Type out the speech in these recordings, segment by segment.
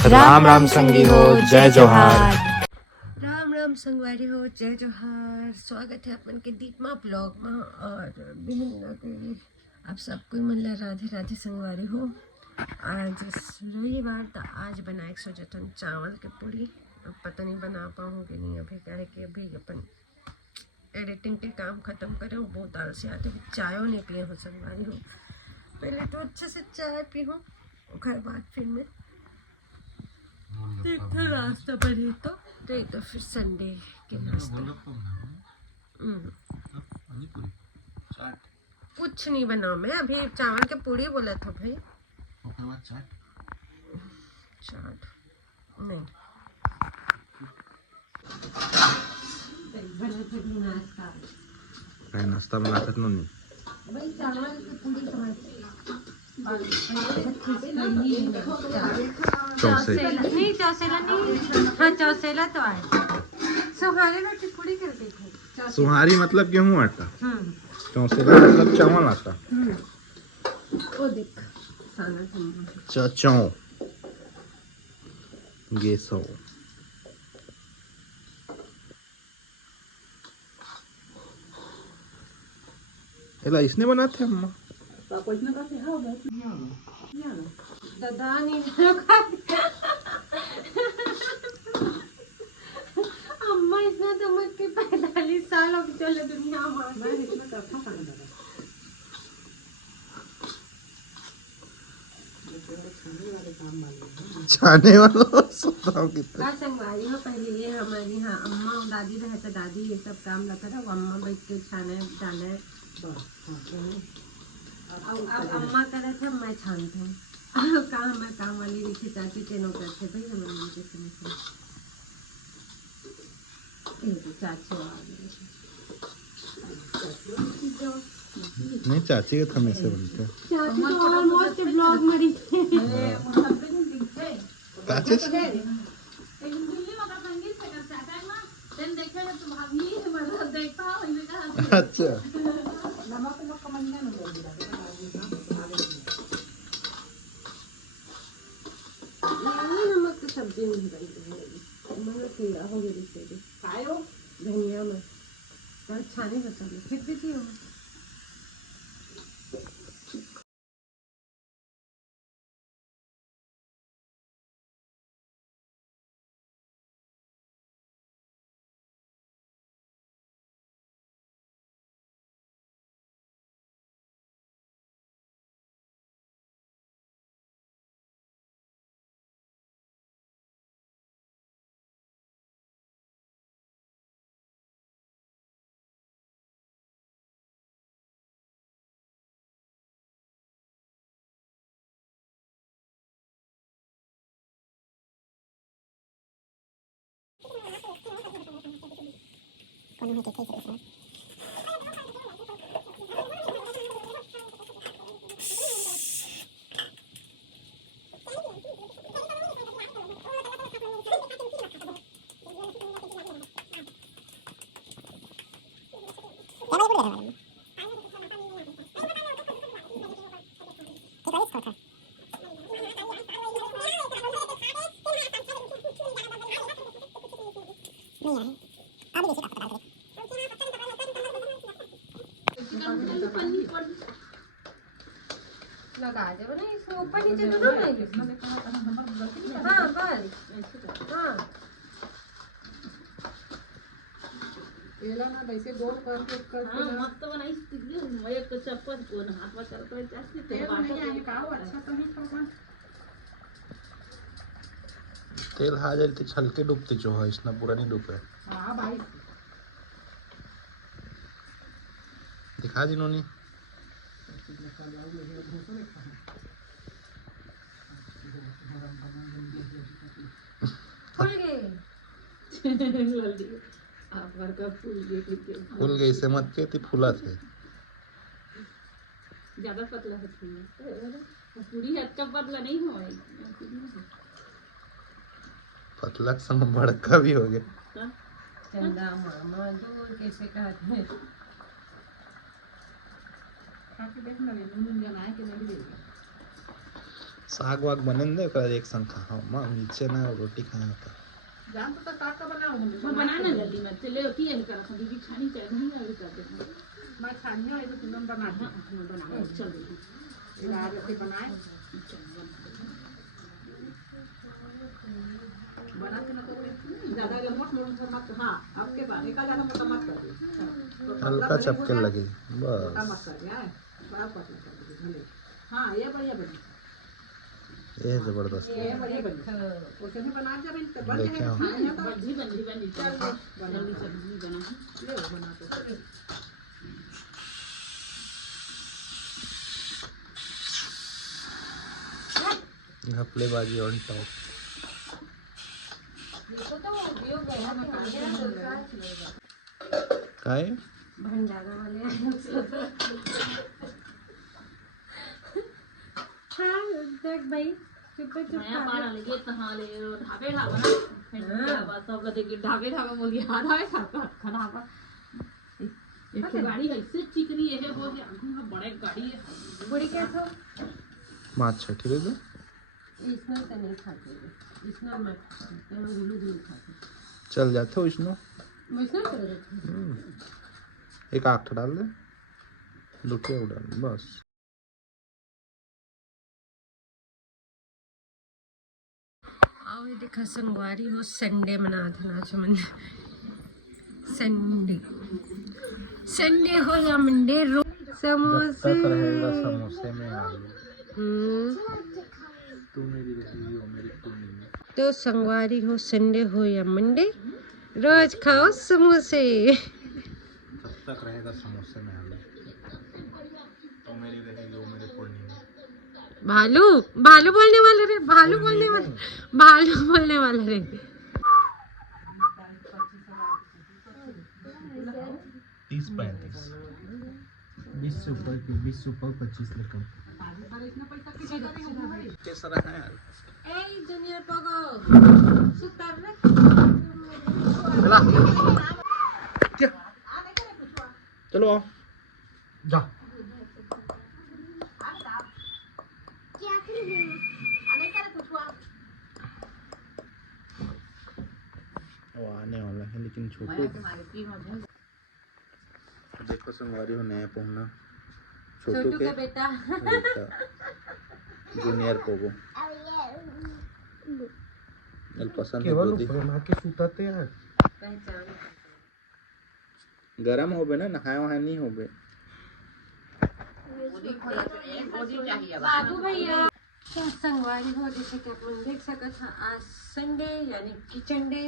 राम राम संगी हो, जय जोहार। राम राम संगवारी हो, जय जोहार। स्वागत है अपन के दीपमा ब्लॉग में और बिहन के आप सबको मतलब राधे राधे संगवारी हो। आज रविवार तो आज बनाए सोचतन चावल के पूरी। अब पता नहीं बना पाऊँगी नहीं अभी, क्या है कि अभी अपन एडिटिंग के काम ख़त्म करे हो, बहुत आलसी आते चाय नहीं पिए हो संगवारी हो। पहले तो अच्छे से चाय पी हूँ, उसके बाद फिर मैं देखो रास्ता बने तो फिर संडे के नाश्ते कुछ नहीं बनाओ। मैं अभी चावल के पूड़ी बोला था भाई। चाट नहीं नाश्ता बनाते नहीं भाई, चावल की पूड़ी चौसेला नहीं, चौसेला नहीं। हाँ चौसेला तो आए सुहारी रोटी पूड़ी करके थे। सुहारी मतलब गेहूं आटा, चौसेला मतलब चावल आटा। ओ देख साना चौ गेसो एला इसने बनाते अम्मा। दादा नहीं अम्मा इतना तो मत के 45 साल अब चले दुनिया में। छाने वाला सुताओ कितना का संगवारी हो। पहले ये हमारी यहाँ अम्मा और दादी रहे तो दादी ये सब काम लगता था, वो अम्मा बैठ के छाने डाले। अब अम्मा करे थे, मैं छानते हूँ। काम मैं काम वाली रही थी, चाची तेनों करते भाई हमारे उनके समय से चाची नहीं, चाची के थमे से बनते हैं। चाची तो ऑलमोस्ट ब्लॉग में रही थी। चाची अच्छा नमक की सब्जी नहीं बनती, कीड़ा हो गया धनिया में छाने मसाले फेंक दीजिए। लगा दे ना इसमें, ऊपर नीचे दोनों में। हाँ बस, हाँ केला ना वैसे गोल करके मस्त बनाई तिकली एक तो चप्पल कोण हातवा करतोय जास्ती ते नाही आहे का अच्छा तो ही खावा तेल हा जाईल ते छलके डूबते जो है, इसना पूरा नहीं डूबे। हां भाई दिखा दी नोनी। फूल गए आप घर का फूल गई से मत के ती फूला थे ज्यादा पतला है पूरी हद का पतला नहीं हो पतला संग भड़का भी हो गया। चंदा मामा दूर कैसे कहते हैं। खा के देखना ले नून जमाए के नहीं देगा साग वाग बने दे कर एक संग खा मां नीचे ना रोटी खाया था जान तो का बनाओ हम वो बनाना जल्दी मत ले होती है कर दीदी छानी चाहे नहीं आगे कर दे मैं खानी है तो तुम बना बना चल दीदी इलाज के बनाए बना के ना तो ज्यादा मोट मोट से मत हां आपके बारे का ज्यादा मोटा मत कर हल्का चपके लगे मोटा बस मत कर यार बड़ा पतला कर दे भले हां ये बढ़िया बनी ये जबरदस्त ये बढ़िया बनी उसे भी बना जब तो बन लेके आओ। जाएगा तो बंदी चल जल्दी सब्जी बना ले बना तो घपलेबाजी ऑन टॉप काय भंडारा वाले हाँ देख भाई चुप चुप नया पाना लगे तहां ले ढाबे ढाबा ना ढाबा सब कहते कि ढाबे ढाबा बोल दिया आधा है खाना आपा एक गाड़ी ऐसे चिकनी है बोल दिया हम बड़े गाड़ी है बड़ी क्या था माछ छठी दे दो इसमें तो नहीं खाते इसमें मैं गुलू गुलू खाते चल जाते हो इसमें वैसे कर देते एक आठ डाल दे दुखे उड़ाल बस आओ ये देखा संगवारी हो संडे मना देना जो मन संडे संडे हो या मंडे रो समोसे रहेगा समोसे में आलू हम्म तू मेरी रही हो मेरी तू नहीं तो संगवारी हो संडे हो या मंडे रोज खाओ समोसे जब तक रहेगा समोसे में आलू तू मेरी रही हो मेरी पूर्णिमा भालू भालू बोलने वाले रे भालू बोलने वाले भालू बोलने वाले रे 30-35 20 से ऊपर 25 से कम कैसा रहा यार ए जूनियर पगो सुपर रे चला क्या चलो आओ जा वो आने वाला है लेकिन छोटू देखो संगवारी हो नया पहुंचना छोटू के बेटा जूनियर पोगो पसंद है केवल गोदी प्रेमा के सुताते यार गरम हो बे ना नहाए वहाए नहीं हो बे बाबू भैया क्या संगवारी हो जैसे कि आप लोग देख सकते हैं आज संडे यानी किचन डे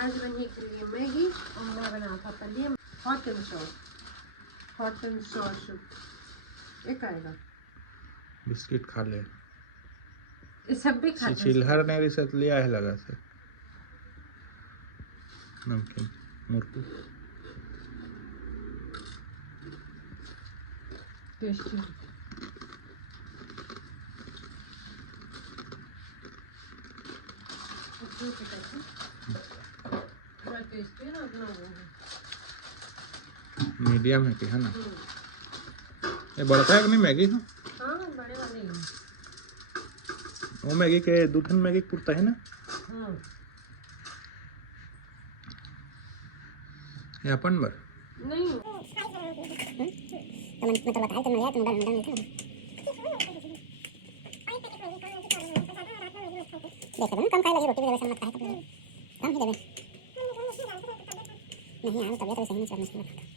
आज बनने के लिए मैगी और मैं बना था paneer hot and sauce soup एक आएगा बिस्किट खा ले ये सब भी खाते हैं चिल्हर ने रिसर्च लिया है लगा से नमकीन मुर्कू टेस्टी मीडियम है कि है ना ये बड़का है कि नहीं मैगी है हाँ बड़े वाले हैं वो मैगी के दूठन मैगी कुर्ता है ना हाँ ये अपन बर नहीं मतलब बताया तो मैं तुम डर नहीं था देखो तुम कम खाए लगे रोटी वगैरह मत खाए कम ही देवे नहीं यार तबियत सही नहीं चल मुश्किल है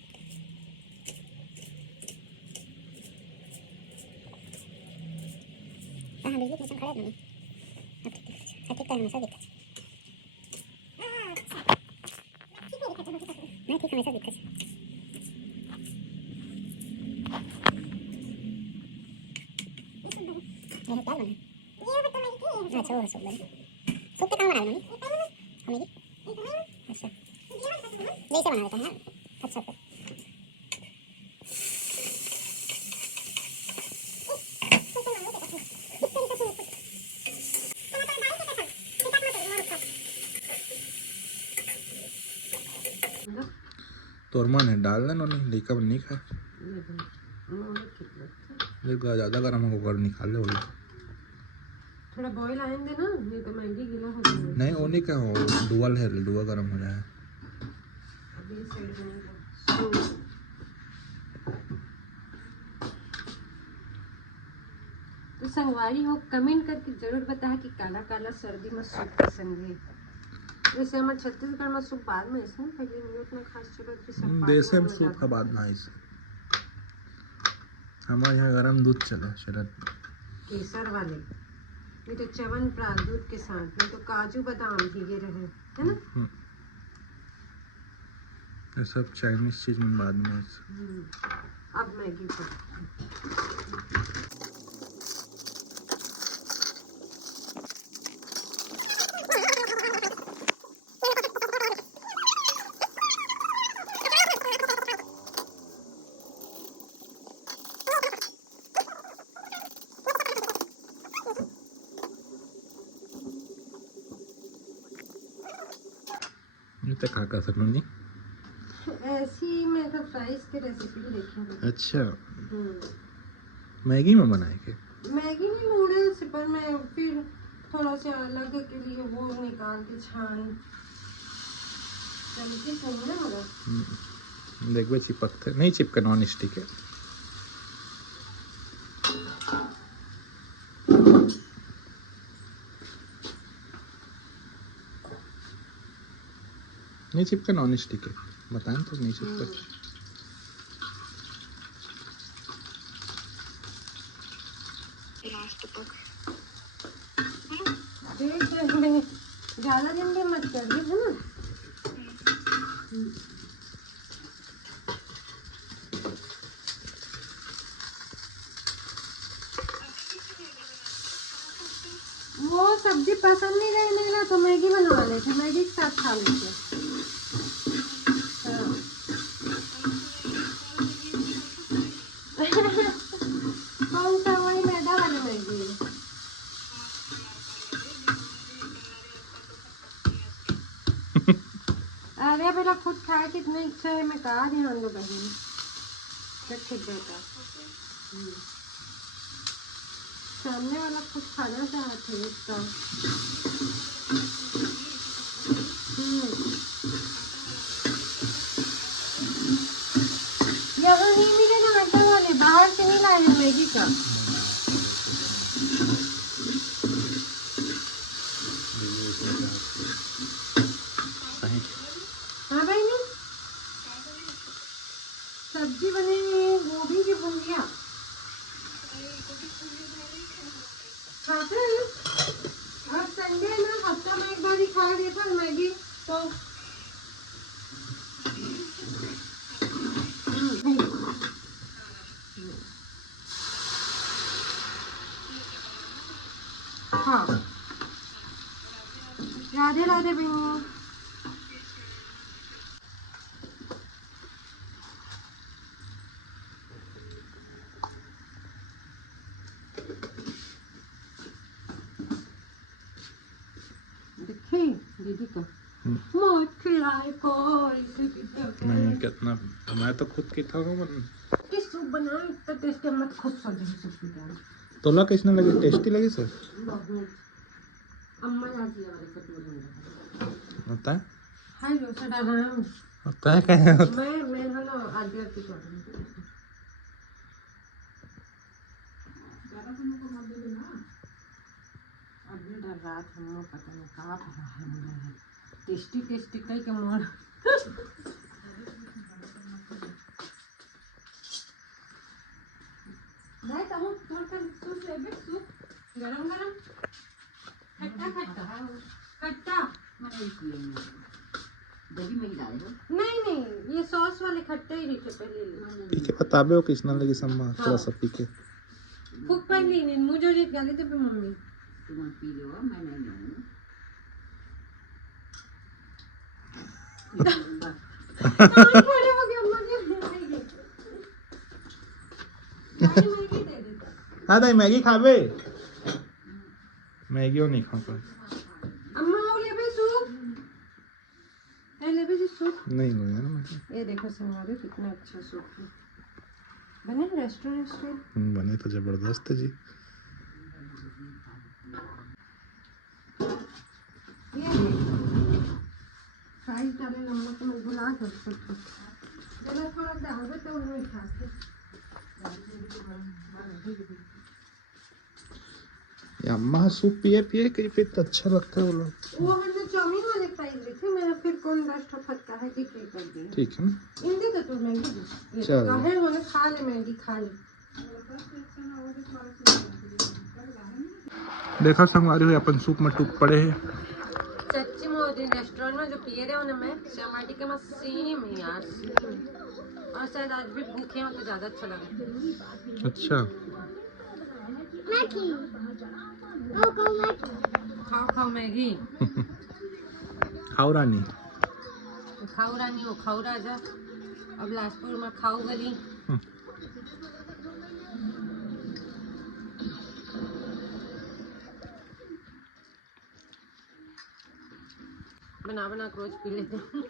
हां बिजली में खड़े हैं अब ठीक है हमेशा दिक्कत नहीं ठीक हमेशा दिक्कत ये क्या बना अच्छा वो सब सूप के काम बना रहे हैं हमें अच्छा जैसे बना देते हैं अच्छा तो तोरमन है डाल देना नहीं लेकर नहीं खाए ज़्यादा गर्म होकर निकाल ले बोले थोड़ा बॉईल आने देना, नहीं तो मैगी गीला हो जाएगा। नहीं वो नहीं क्या हो, डुअल है, डुअल गर्म हो जाए। अभी इस साइड बनेगा सूप। तो संगवारी हो, कमेंट करके जरूर बताया कि काला काला सर्दी में सूप पसंद है। जैसे हमारे छत्तीसगढ़ में सूप बाद में इसमें पहले नहीं उतना खास चलो कि सब देसी में सूप का बाद ना इस हमारे यहाँ गरम दूध चले शरद केसर वाले, ये तो च्यवनप्राश दूध के साथ, नहीं तो काजू बादाम भीगे रहे, है ना। ये सब चाइनीज चीज में बाद में। अब मैगी को ये तो खा सकूँ नहीं। ऐसी मैं तो फ्राइज की रेसिपी देखी है। अच्छा मैगी में बनाए के? मैगी में नूडल्स, पर मैं फिर थोड़ा सा अलग के लिए वो निकाल के छान चलती सही ना मेरा। देखो चिपकते नहीं, चिपका नॉन स्टिक है। नहीं चिपका, नॉन स्टिक है, बताएं तो नहीं चिपका। ज़्यादा दिन भी मत कर है ना। वो सब्जी पसंद नहीं रहने ना तो मैगी बनवा लेते, मैगी के साथ खा लेते। हाँ। कौन सा? वही मैदा वाली मैगी। अरे मेरा खुद खाए कितनी इच्छा है, मैं कहा ध्यान दो बहन, सब ठीक रहता। सामने वाला कुछ खाना चाहते हैं उसका। यहाँ नहीं मिले ना आटा वाले, बाहर से नहीं लाए हैं मैगी का। हाँ भाई नहीं, सब्जी बनी है गोभी की भुजिया खाते हैं। अब संडे ना, हफ्ता में एक बार ही खा लेता मैगी तो। हाँ राधे राधे बहन। देखिए दीदी का मौत खिलाए कोई नहीं कितना, मैं तो खुद की था सूप बनाए इतना टेस्टी, मत खुद सोचे सूप पी जाए। तोला किसने लगी? टेस्टी लगी सर? बहुत अम्मा लाती है वाले कटोरे होता है। हाय लो सदा राम होता है क्या? मैं हलो आदिया की कटोरे अभी रात हम पता नहीं कहाँ पड़ा है टेस्टी टेस्टी कई के मोर। नहीं तो हम थोड़ा सा सूप ले बे, सूप गरम गरम खट्टा खट्टा खट्टा। दही में ही डाल दो। नहीं नहीं ये सॉस वाले खट्टे ही रखे पहले। पी के बताबे हो किसना लगी सम्मा थोड़ा सा पी के। फूक पर ली नहीं मुझे ये गाली दे पे मम्मी। तुम पी लो, मैं नहीं लूँगी। खड़े हो गए अम्मा के मैगी दे देता। हाँ दाई मैगी खाबे? मैगी और नहीं खा पाए। अम्मा वो ले बे सूप, ले बे सूप। नहीं हुआ ना मैगी। ये देखो संवारे कितना अच्छा सूप है, बने रेस्टोरेंट स्टाइल। बने तो जबरदस्त है जी। फ्राई करे नमक में भुला कर सकते चलो थोड़ा डाल तो नहीं खाते अम्मा सूप पिए पिए कहीं पे अच्छा लगता है वो लोग। वो हमने चाउमीन वाले प्राइस देखे मेरा फिर कौन 10 फटका है कि क्या कर दिया ठीक है ना। इनके तो तू मैगी चलो। कहे होने खा ले मैगी खा ले देखा संगवारी हुई अपन सूप में टूट पड़े हैं। सच्ची मोदी रेस्टोरेंट में जो पिए रहे हो ना मैं चमाटी के मत सेम है यार सेम और शायद आज भी भूखे हो तो ज़्यादा अच्छा लगा। अच्छा खाओ खाओ मैगी खाओ रानी। खाओ रानी हो खाओ राजा अब बिलासपुर में खाओ गली बना बना के रोज पी लेते हैं।